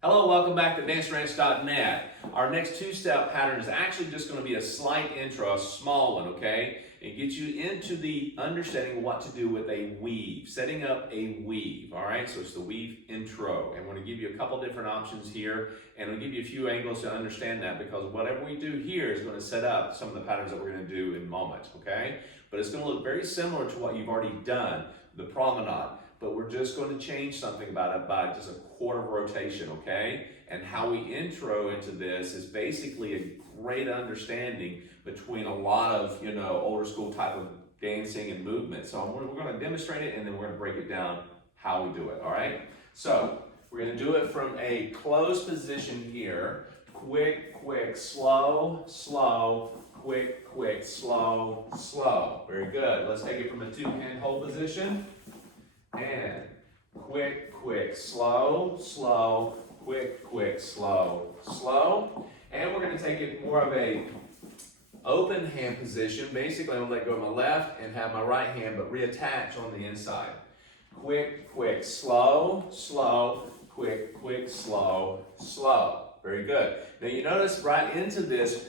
Hello, welcome back to danceranch.net. Our next two-step pattern is actually just going to be a slight intro, a small one, okay? It gets you into the understanding of what to do with a weave, setting up a weave, all right? So it's the weave intro, and we're going to give you a couple different options here, and we'll give you a few angles to understand that because whatever we do here is going to set up some of the patterns that we're going to do in moments, okay? But it's going to look very similar to what you've already done, the promenade. But we're just going to change something about it by just a quarter rotation, okay? And how we intro into this is basically a great understanding between a lot of, older school type of dancing and movement. So we're going to demonstrate it and then we're going to break it down how we do it, all right? So we're going to do it from a closed position here. Quick, quick, slow, slow, quick, quick, slow, slow. Very good. Let's take it from a two-hand hold position. And quick, quick, slow, slow, quick, quick, slow, slow. And we're going to take it more of a open hand position. Basically, I'm going to let go of my left and have my right hand, but reattach on the inside. Quick, quick, slow, slow, quick, quick, slow, slow. Very good. Now you notice right into this,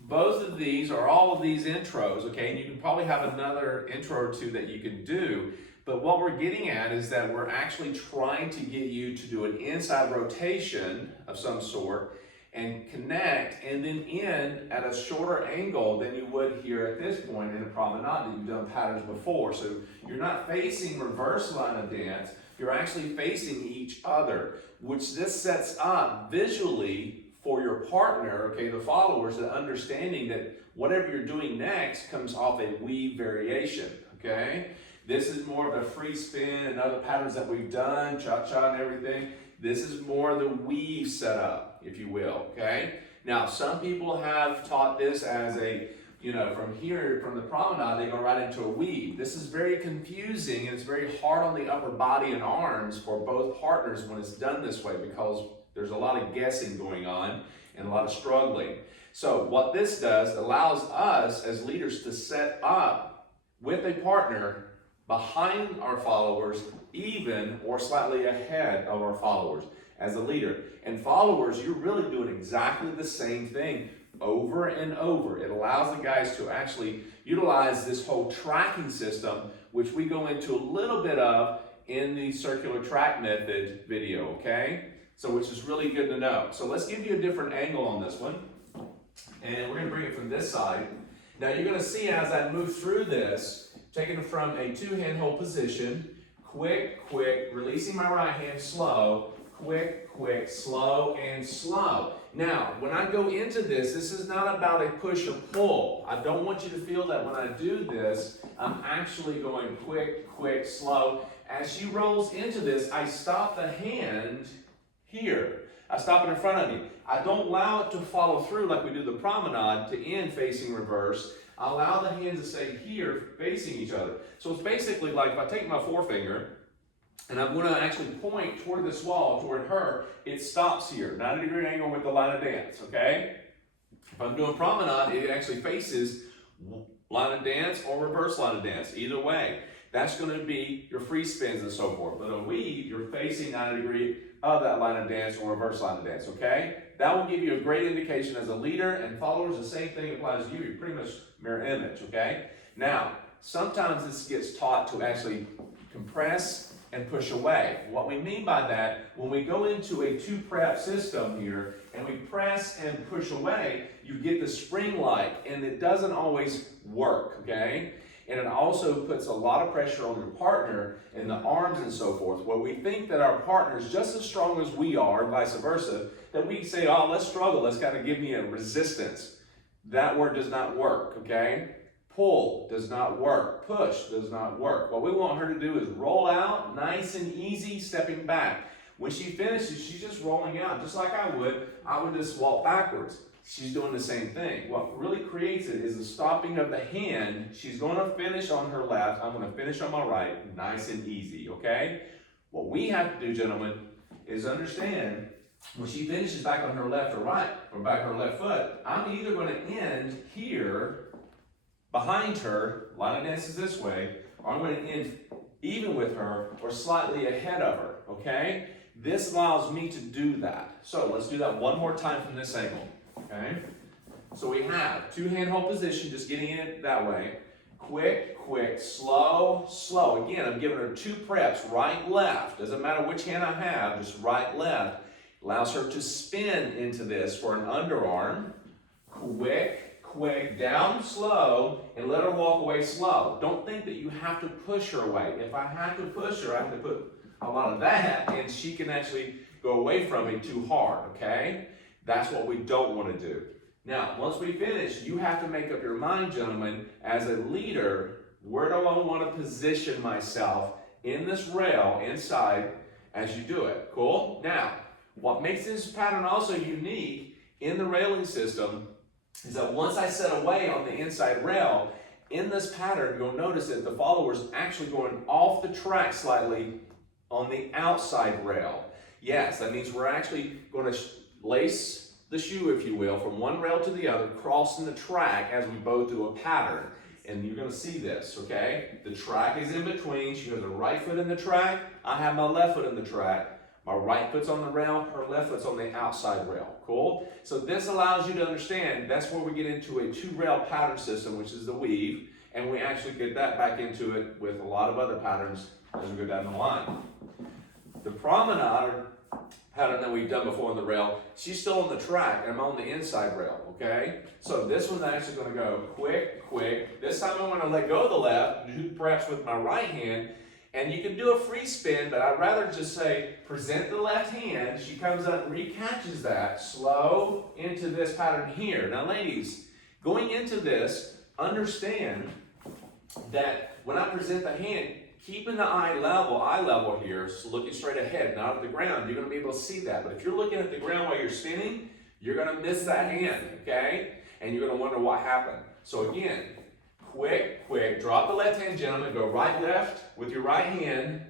both of these or all of these intros, okay, and you can probably have another intro or two that you can do. But what we're getting at is that we're actually trying to get you to do an inside rotation of some sort and connect and then in at a shorter angle than you would here at this point in a promenade that you've done patterns before. So you're not facing reverse line of dance, you're actually facing each other, which this sets up visually for your partner, okay, the followers, the understanding that whatever you're doing next comes off a weave variation, okay? This is more of a free spin and other patterns that we've done, cha-cha and everything. This is more the weave setup, if you will, okay? Now, some people have taught this as a, from here, from the promenade, they go right into a weave. This is very confusing and it's very hard on the upper body and arms for both partners when it's done this way because there's a lot of guessing going on and a lot of struggling. So what this does allows us as leaders to set up with a partner behind our followers, even or slightly ahead of our followers as a leader. And followers, you're really doing exactly the same thing over and over. It allows the guys to actually utilize this whole tracking system, which we go into a little bit of in the circular track method video, okay? So which is really good to know. So let's give you a different angle on this one. And we're gonna bring it from this side. Now you're gonna see as I move through this, taking it from a two-hand hold position, quick, quick, releasing my right hand, slow, quick, quick, slow, and slow. Now, when I go into this, this is not about a push or pull. I don't want you to feel that when I do this, I'm actually going quick, quick, slow. As she rolls into this, I stop the hand here. I stop it in front of me. I don't allow it to follow through like we do the promenade to end facing reverse. I allow the hands to stay here facing each other. So it's basically like if I take my forefinger and I'm going to actually point toward this wall, toward her, it stops here, 90-degree angle with the line of dance, okay? If I'm doing promenade, it actually faces line of dance or reverse line of dance, either way. That's going to be your free spins and so forth. But a weave, you're facing 90-degree of that line of dance or reverse line of dance, okay? That will give you a great indication as a leader and followers. The same thing applies to you. You pretty much mirror image, okay? Now, sometimes this gets taught to actually compress and push away. What we mean by that, when we go into a two-prep system here and we press and push away, you get the spring-like and it doesn't always work, okay? And it also puts a lot of pressure on your partner in the arms and so forth, where we think that our partner is just as strong as we are, and vice versa, that we say, oh, let's struggle, let's kind of give me a resistance. That word does not work, okay? Pull does not work. Push does not work. What we want her to do is roll out, nice and easy, stepping back. When she finishes, she's just rolling out, just like I would just walk backwards. She's doing the same thing. What really creates it is the stopping of the hand. She's going to finish on her left. I'm going to finish on my right. Nice and easy, okay? What we have to do, gentlemen, is understand when she finishes back on her left or right, or back on her left foot, I'm either going to end here behind her, line of dance is this way, or I'm going to end even with her or slightly ahead of her, okay? This allows me to do that. So let's do that one more time from this angle, okay? So we have two hand hold position, just getting it that way. Quick, quick, slow, slow. Again, I'm giving her 2 preps, right, left. Doesn't matter which hand I have, just right, left. Allows her to spin into this for an underarm. Quick, quick, down slow, and let her walk away slow. Don't think that you have to push her away. If I have to push her, I have to put a lot of that, and she can actually go away from me too hard, okay? That's what we don't want to do. Now, once we finish, you have to make up your mind, gentlemen, as a leader, where do I want to position myself in this rail inside as you do it, cool? Now, what makes this pattern also unique in the railing system is that once I set away on the inside rail, in this pattern, you'll notice that the follower is actually going off the track slightly on the outside rail. Yes, that means we're actually going to lace the shoe, if you will, from one rail to the other, crossing the track as we both do a pattern. And you're going to see this, okay? The track is in between. She has her right foot in the track. I have my left foot in the track. My right foot's on the rail. Her left foot's on the outside rail. Cool? So this allows you to understand that's where we get into a 2-rail pattern system, which is the weave. And we actually get that back into it with a lot of other patterns as we go down the line. The promenade pattern that we've done before on the rail, she's still on the track and I'm on the inside rail, okay? So this one's actually going to go quick, quick. This time I'm going to let go of the left, do perhaps with my right hand, and you can do a free spin, but I'd rather just say present the left hand. She comes up and recatches that, slow into this pattern here. Now ladies, going into this, understand that when I present the hand, keeping the eye level here, so looking straight ahead, not at the ground, you're going to be able to see that. But if you're looking at the ground while you're spinning, you're going to miss that hand, okay? And you're going to wonder what happened. So again, quick, quick, drop the left hand, gentlemen, go right, left with your right hand,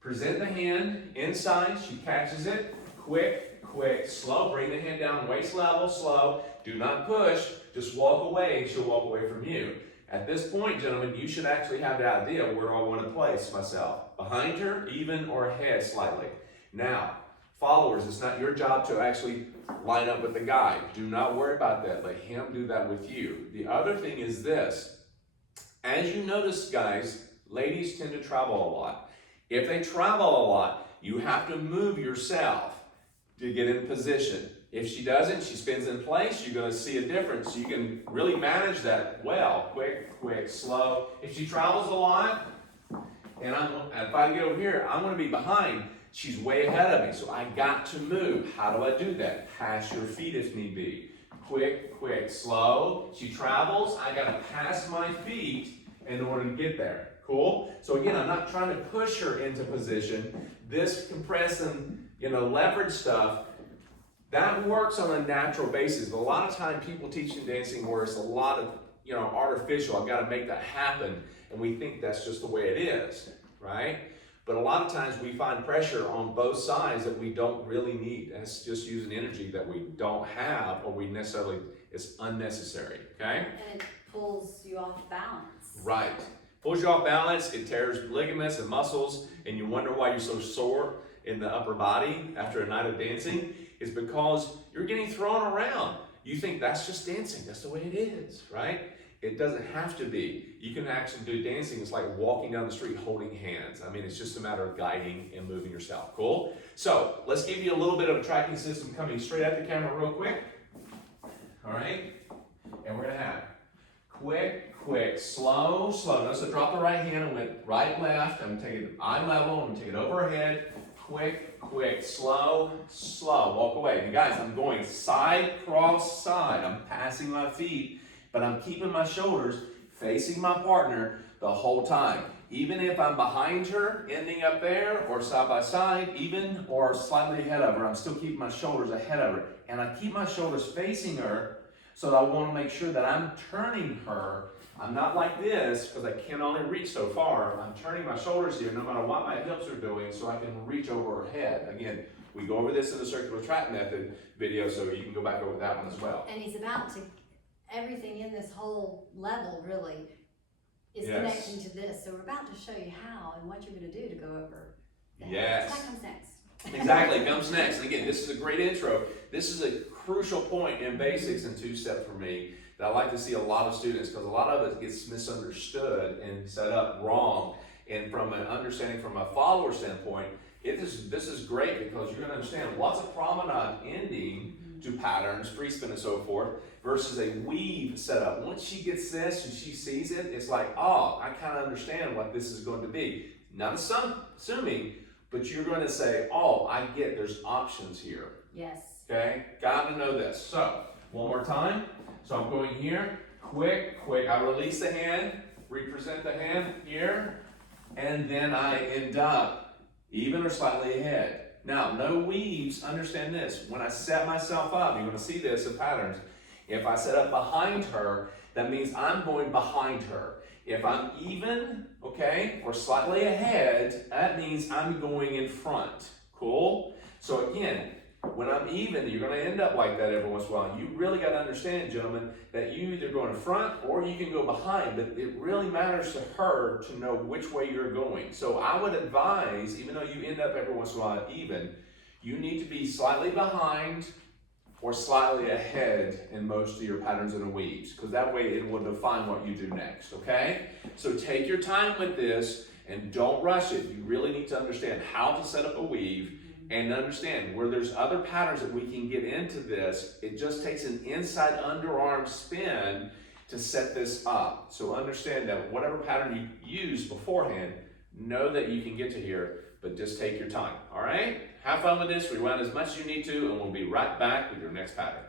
present the hand inside, she catches it, quick, quick, slow, bring the hand down, waist level, slow, do not push, just walk away and she'll walk away from you. At this point, gentlemen, you should actually have the idea where do I want to place myself. Behind her, even, or ahead slightly. Now, followers, it's not your job to actually line up with the guy. Do not worry about that. Let him do that with you. The other thing is this. As you notice, guys, ladies tend to travel a lot. If they travel a lot, you have to move yourself to get in position. If she doesn't, she spins in place, you're going to see a difference. So you can really manage that well. Quick, quick, slow. If she travels a lot, and if I get over here, I'm going to be behind. She's way ahead of me, so I got to move. How do I do that? Pass your feet if need be. Quick, quick, slow. She travels, I got to pass my feet in order to get there. Cool? So again, I'm not trying to push her into position. This compress and leverage stuff, that works on a natural basis. A lot of time people teaching dancing where it's a lot of, artificial. I've got to make that happen. And we think that's just the way it is, right? But a lot of times we find pressure on both sides that we don't really need. And it's just using energy that we don't have or we necessarily, it's unnecessary, okay? And it pulls you off balance. Right. Pulls you off balance, it tears ligaments and muscles, and you wonder why you're so sore in the upper body after a night of dancing. Is because you're getting thrown around. You think that's just dancing, that's the way it is, right? It doesn't have to be. You can actually do dancing, it's like walking down the street holding hands. I mean, it's just a matter of guiding and moving yourself, cool? So, let's give you a little bit of a tracking system coming straight at the camera real quick. All right? And we're gonna have quick, quick, slow, slow. Notice I dropped the right hand and went right, left. I'm gonna take it eye level, I'm gonna take it overhead. Quick, quick, slow, slow. Walk away. You guys, I'm going side, cross, side. I'm passing my feet, but I'm keeping my shoulders facing my partner the whole time. Even if I'm behind her, ending up there, or side by side, even, or slightly ahead of her, I'm still keeping my shoulders ahead of her. And I keep my shoulders facing her so that I want to make sure that I'm turning her. I'm not like this because I can only reach so far. I'm turning my shoulders here no matter what my hips are doing so I can reach over her head. Again, we go over this in the circular track method video, so you can go back over that one as well. And he's about to, everything in this whole level really is Yes. connecting to this. So we're about to show you how and what you're going to do to go over that. Yes. So that comes next. Exactly, comes next. And again, this is a great intro. This is a crucial point in basics and two-step for me that I like to see a lot of students, because a lot of it gets misunderstood and set up wrong. And from an understanding from a follower standpoint, this is great, because you're going to understand what's a promenade ending to patterns, free spin and so forth, versus a weave setup. Once she gets this and she sees it, it's like, oh, I kind of understand what this is going to be. Not assuming, but you're going to say, oh, I get there's options here. Yes. Okay, got to know this. So, one more time. So I'm going here, quick. I release the hand, represent the hand here, and then I end up even or slightly ahead. Now, no weaves, understand this. When I set myself up, you're going to see this in patterns. If I set up behind her, that means I'm going behind her. If I'm even, okay, or slightly ahead, that means I'm going in front. Cool? So again, when I'm even, you're going to end up like that every once in a while. You really got to understand, gentlemen, that you either go in front or you can go behind, but it really matters to her to know which way you're going. So I would advise, even though you end up every once in a while even, you need to be slightly behind or slightly ahead in most of your patterns and weaves, because that way it will define what you do next, okay? So take your time with this and don't rush it. You really need to understand how to set up a weave and understand where there's other patterns that we can get into this. It just takes an inside underarm spin to set this up. So understand that whatever pattern you use beforehand, know that you can get to here, but just take your time, all right? Have fun with this, rewind as much as you need to, and we'll be right back with your next pattern.